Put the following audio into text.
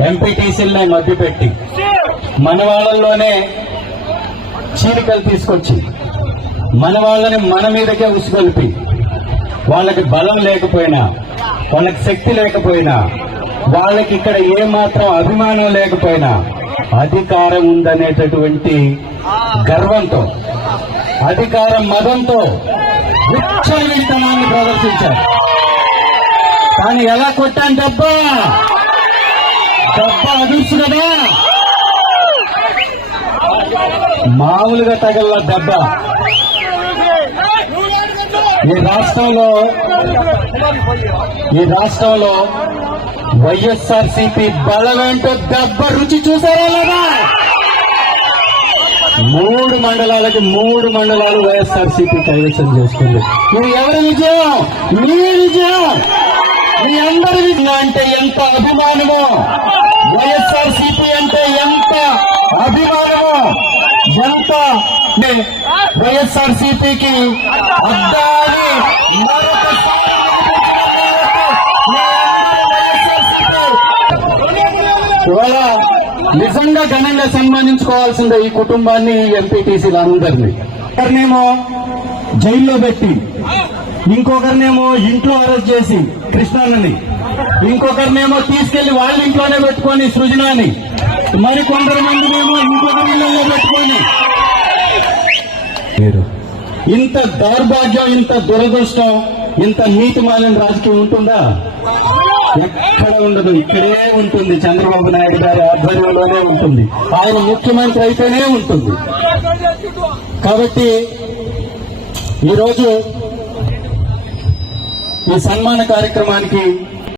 ఎంపీటీసీలనే మధ్యపెట్టి మన వాళ్ళల్లోనే చీలికలు తీసుకొచ్చి మన వాళ్ళని మన మీదకే ఉసుగొలిపి వాళ్ళకి బలం లేకపోయినా వాళ్ళకి శక్తి లేకపోయినా వాళ్ళకి ఇక్కడ ఏమాత్రం అభిమానం లేకపోయినా అధికారం ఉందనేటటువంటి గర్వంతో అధికార మదంతో విచ్చలవిత్తనాన్ని ప్రదర్శించారు. కానీ ఎలా కొట్టాను డబ్బా మామూలుగా తగల దెబ్బ. ఈ రాష్ట్రంలో ఈ రాష్ట్రంలో వైఎస్ఆర్ సిపి బలమేంటో దెబ్బ రుచి చూసారా లేదా? మూడు మండలాలకి మూడు మండలాలు వైఎస్ఆర్ సిపి కైవసం చేస్తుంది ఇది ఎవరి విజయం? మీ విజయం! మీ అందరి విజయం అంటే ఎంత అభిమానమో! వైఎస్ఆర్ సిపి అంటే ఎంత అభి జనతా వైఎస్ఆర్ సిపికి అద్దాలి ఇవాళ నిజంగా ఘనంగా సన్మానించుకోవాల్సిందే ఈ కుటుంబాన్ని ఎంపీటీసీలు అందరినీ. ఒకరినేమో జైల్లో పెట్టి ఇంకొకరినేమో ఇంట్లో అరెస్ట్ చేసి కృష్ణన్నని ఇంకొకరినేమో తీసుకెళ్ళి వాళ్ళ ఇంట్లోనే పెట్టుకొని సృజనాని మరి కొందరు మందినేమో ఇంకొకరి ఇళ్ళలో పెట్టుకొని. ఇంత దౌర్భాగ్యం ఇంత దురదృష్టం ఇంత నీతి మాలిన రాజకీయం ఉంటుందా? ఎక్కడ ఉండదు ఇక్కడే ఉంటుంది. చంద్రబాబు నాయుడు గారి ఆధ్వర్యంలోనే ఉంటుంది. ఆయన ముఖ్యమంత్రి అయితేనే ఉంటుంది. కాబట్టి ఈరోజు ఈ సన్మాన కార్యక్రమానికి